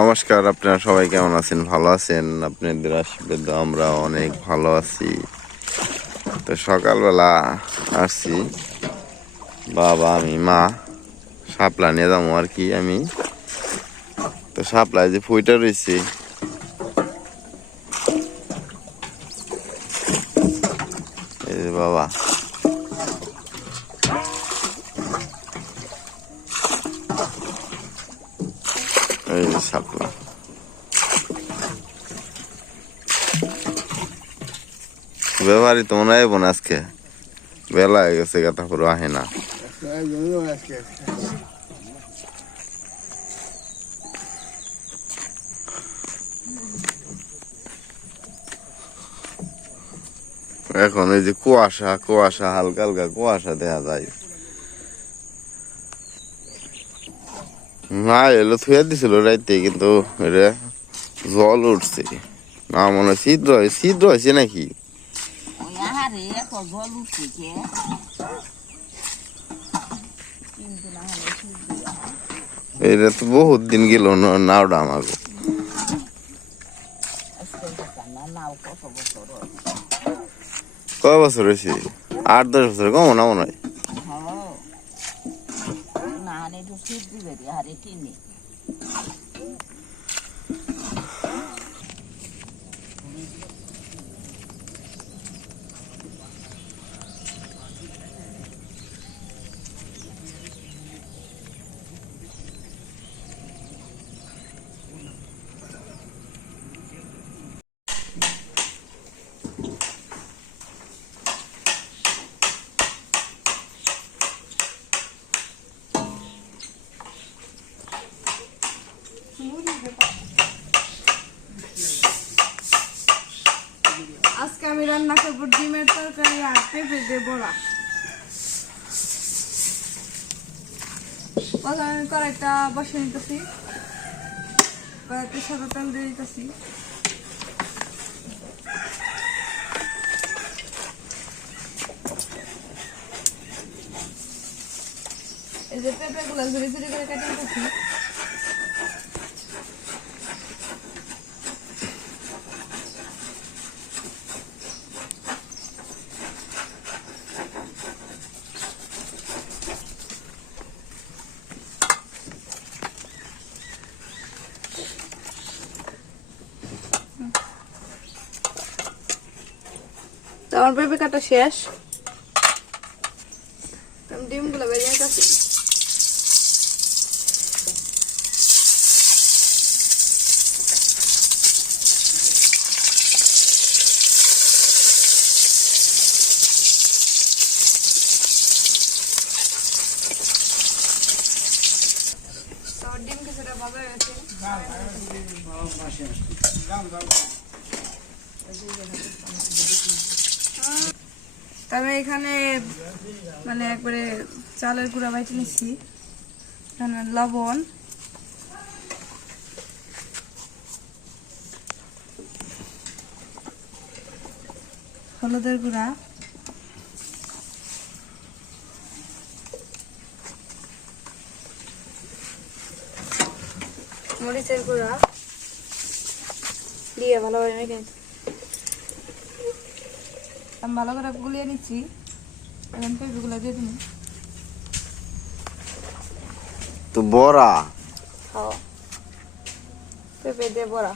নমস্কার, আপনারা সবাই কেমন আছেন? ভালো আছেন? আপনাদের আশীর্বাদ আমরা অনেক ভালো আছি। তো সকালবেলা আসছি। বাবা, আমি, মা সাপলা নিয়ে যাব আর কি আমি। তো সাপলায় যে ফুইটা রয়েছে। বাবা সাপলা ব্যবহারই তো মনে হয় আজকে বেলা হয়ে গেছে গা তারপর আহে না। এখন এই যে কুয়াশা কুয়াশা, হালকা হালকা কুয়াশা দেখা যায়। না এলো থুয়ে দিছিল রাইতে কিন্তু এটা জল উঠছে। না মনে হয় ছিদ্র হয়- ছিদ্র হয়েছে নাকি? এটা তো বহুত দিন গেল নাওটা আমাকে। কয় বছর হয়েছে? আট দশ বছর কম না মনে হ্যাঁ না হলে একটু শীত দিবে রে আরে কিনে আজকে আমি রান্না করব ডিমের তরকারি আর পেঁপে দিয়ে বড়া। প্রথমে আমি কড়াইটা বসে নিতেছি। কড়াইতে সাদা তেল দিয়ে দিতেছি। এই যে পেঁপে গুলো ঝুড়ি ঝুড়ি করে কেটে নিতেছি। আমার পেঁপে কাটা শেষ। আমি ডিমগুলো বেরিয়ে আমার ডিম কিছুটা ভাজা হয়ে গেছে। তবে এখানে মানে একবারে চালের গুঁড়া বাইটে নিচ্ছি লবণ। হলুদের গুঁড়া। মরিচের গুঁড়া। দিয়ে ভালোভাবে মেখে। আমি ভালো করে গুলিয়ে নিচ্ছি। এখন পেঁপেগুলো দিয়ে দিন তো বড়া। খাও। পেঁপে দিয়ে বড়া।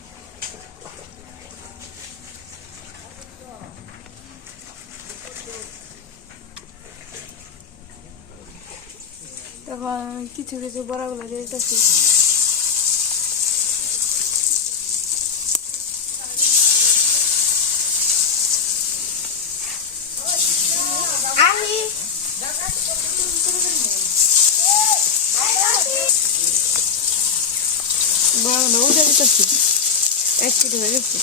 তখন কিছু কিছু বড়াগুলো দিয়ে দিতেছি বড়াগুলো উঠে দিতেছি কেজি হয়ে গেছে।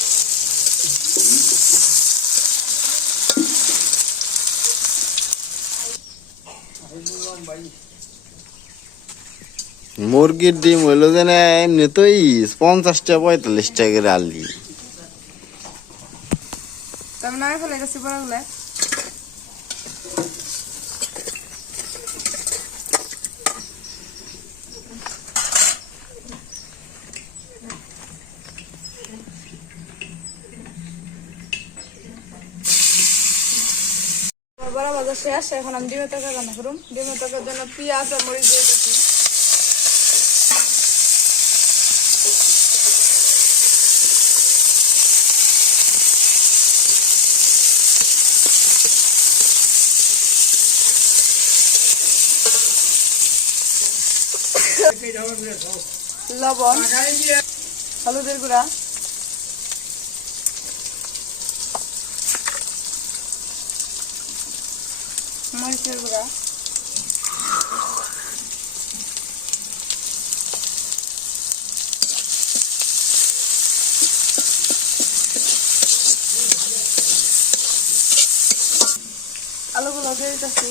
মুরগির ডিম হইল যে না এমনি তো পঞ্চাশটা পঁয়তাল্লিশ টাকা করে আলি। তবে নামে ফেলে গেছি বড়াগুলো। বাজার শেষ এখন আমি ডিমের তরকারি রান্না করুন ডিমের তরকারির জন্য পেঁয়াজ আর মরিচ দিয়ে লবণ, হলুদের গুঁড়া। মরিচের গুঁড়া। আলুগুলো দিয়ে দিতেছি।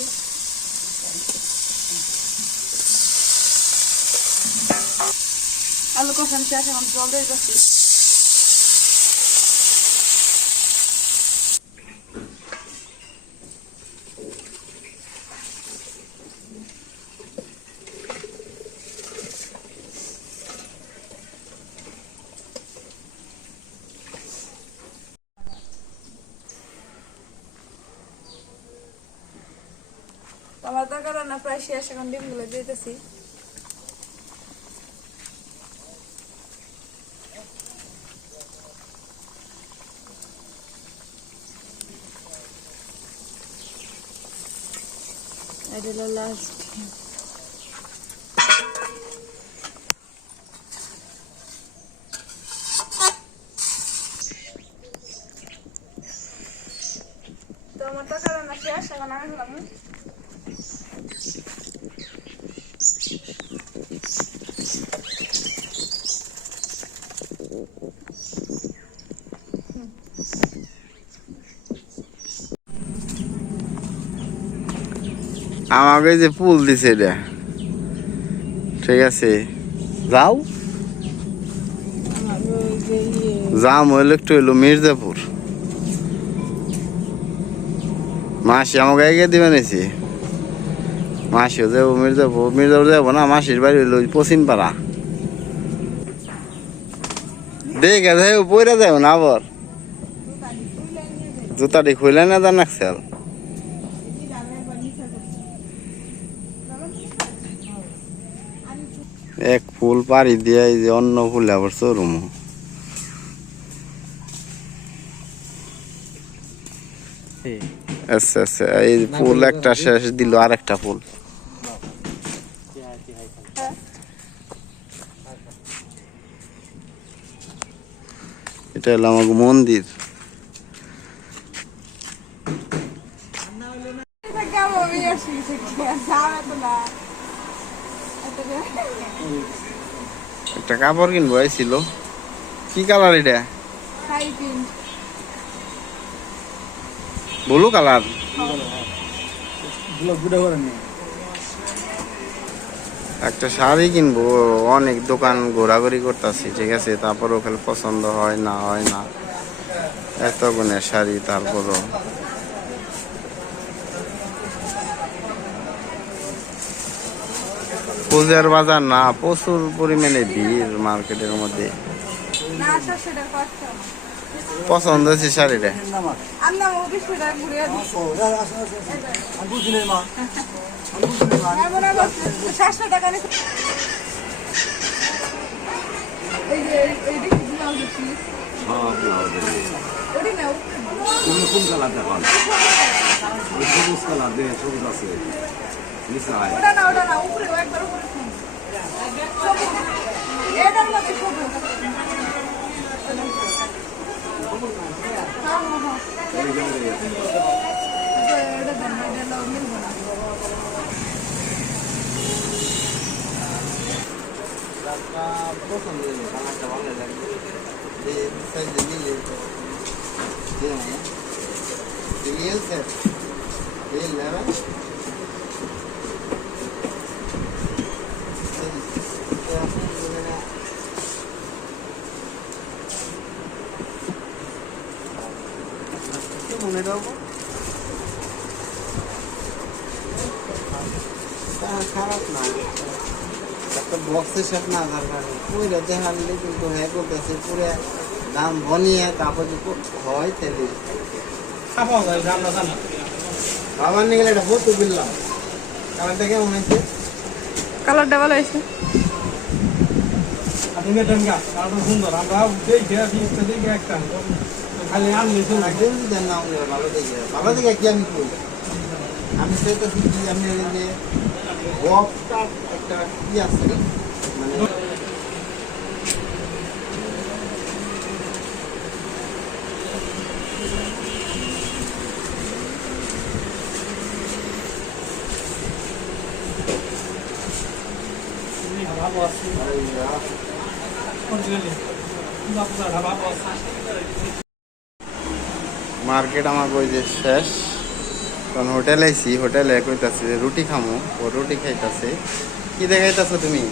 আলু কষান শেষ এখন জল দিয়ে দিতেছি। আমার তরকারি রান্না প্রায় শেষ, এখন ডিমগুলো দিতেছি। এটা হলো তো আমার তরকারি রান্না শেষ, এখন আমি হলাম। আমাকে যে ফুল দিছে এটা। ঠিক আছে। যাও। যাম হইল একটু হইল মির্জাপুর। মাসি আমাকে এগিয়ে দিবে নিছি মাসিও যাব মির্জাপুর। মির্জাপুর যাব না মাসির বাড়ি হইল পশ্চিম পাড়া দেখে যাই পইরা যাব না আবার। জুতাটি খুলে না জান নাকছেল এক ফুল পাড়ি দিয়ে যে অন্য ফুল আবার চরুম আচ্ছা আচ্ছা এই ফুল একটা শেষ দিল আর একটা ফুল। এটা হলো আমাকে মন্দির কেমন আমি আসি যাবে তো না একটা কাপড় কিনবো ছিল। কি কালার এটা? Blue colour. একটা শাড়ি কিনবো, অনেক দোকান ঘোরাঘুরি করতেছি, ঠিক আছে? তারপর ওখানে পছন্দ হয় না হয় না। এত গুণের শাড়ি, তারপরও। পূজার বাজার না, প্রচুর পরিমাণে ভিড় মার্কেটের মধ্যে। পছন্দ হয়েছে শাড়িটা? কোন সবুজ কালার দে সবুজ আছে। ওটা না ওটা না উপরে একবার উপরে এটার মধ্যে সবুজ হ্যাঁ এটা এটা না মনে খারাপ না। একটা বক্সের সাথ না দরকার পুরো দেখালে কিন্তু হ্যাঁ করতেছে পুরো দাম ভনিয়ে তারপর যদি হয় বাবার নিয়ে গেলে বিললাম কালারটা কেমন হয়েছে? কালারটা ভালো হয়েছে। আপনি মেটান গা কারণ সুন্দর। আমরা দেখে একটা। খালি চলবে একদম যদি দেন না আমাকে ভালো দেখে ভালো দেখে কি আমি করি? আমি সেটা শিখছি আমি যে একটা কি আছে মানে ভালো আছে আপনার ভালো আছে মার্কেট আমার ওই যে শেষ। তখন হোটেলে আইছি, হোটেলে কইতাছে রুটি খামু, ও রুটি খাইতাছে। কি দেখাইতাছো তুমি?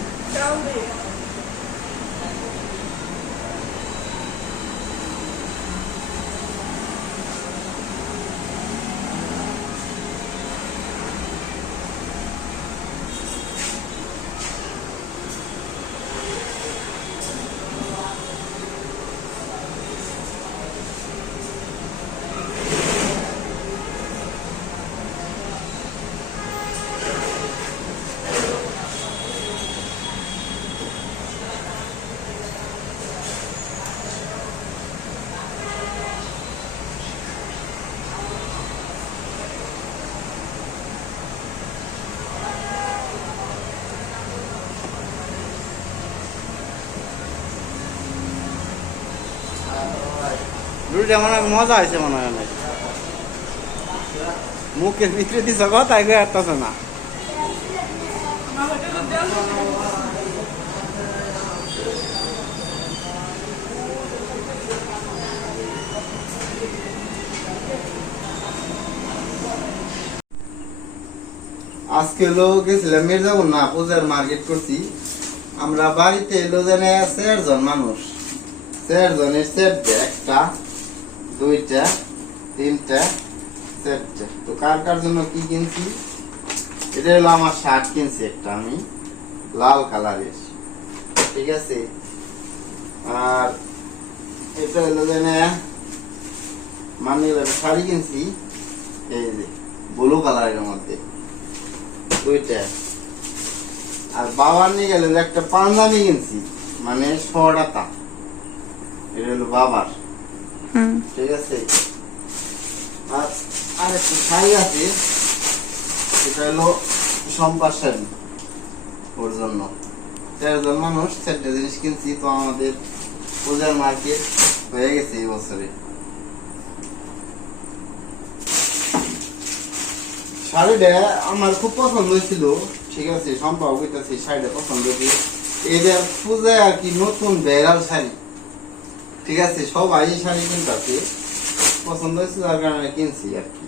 রুটিটা মনে হয় মজা হয়েছে মনে হয় অনেক মুখের ভিতরে দিছ কথা এগুলো না? আজকে হলো গেছিলাম মির্জাপুর, না, পূজার মার্কেট করছি। আমরা বাড়িতে এলো জানে চারজন মানুষ। চারজনের সেট একটা দুইটা, তিনটা, চারটা। তো কার কার জন্য কি কিনছি? এটা হলো আমার শার্ট কিনছি একটা আমি, লাল কালারের। ঠিক আছে? আর এটা হলো জানে মানে শাড়ি কিনছি, এই যে, ব্লু কালারের মধ্যে। দুইটা। আর বাবার নিয়ে গেলে একটা পাঞ্জাবি কিনছি মানে শর্টাতা এটা হলো বাবার। ঠিক আছে। আর আছে, সেটা হলো ওর জন্য। চারজন মানুষ, চারটে জিনিস কিনছি, তো আমাদের পূজার মার্কেট হয়ে গেছে এই বছরে। শাড়িটা আমার খুব পছন্দ হয়েছিল, ঠিক আছে হইতেছে, শাড়িটা পছন্দ হয়েছে। এটা পূজায় আর কি নতুন বেড়াল শাড়ি। ঠিক আছে সবাই এই শাড়ি আছে। পছন্দ হয়েছে যার কারণে কিনছি আর কি।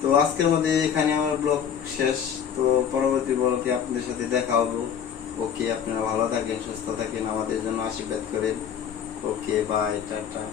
তো আজকের মধ্যে এখানে আমার ব্লগ শেষ। তো পরবর্তী ব্লগে আপনাদের সাথে দেখা হব। ওকে, আপনারা ভালো থাকেন, সুস্থ থাকেন, আমাদের জন্য আশীর্বাদ করেন। Okay bye tata.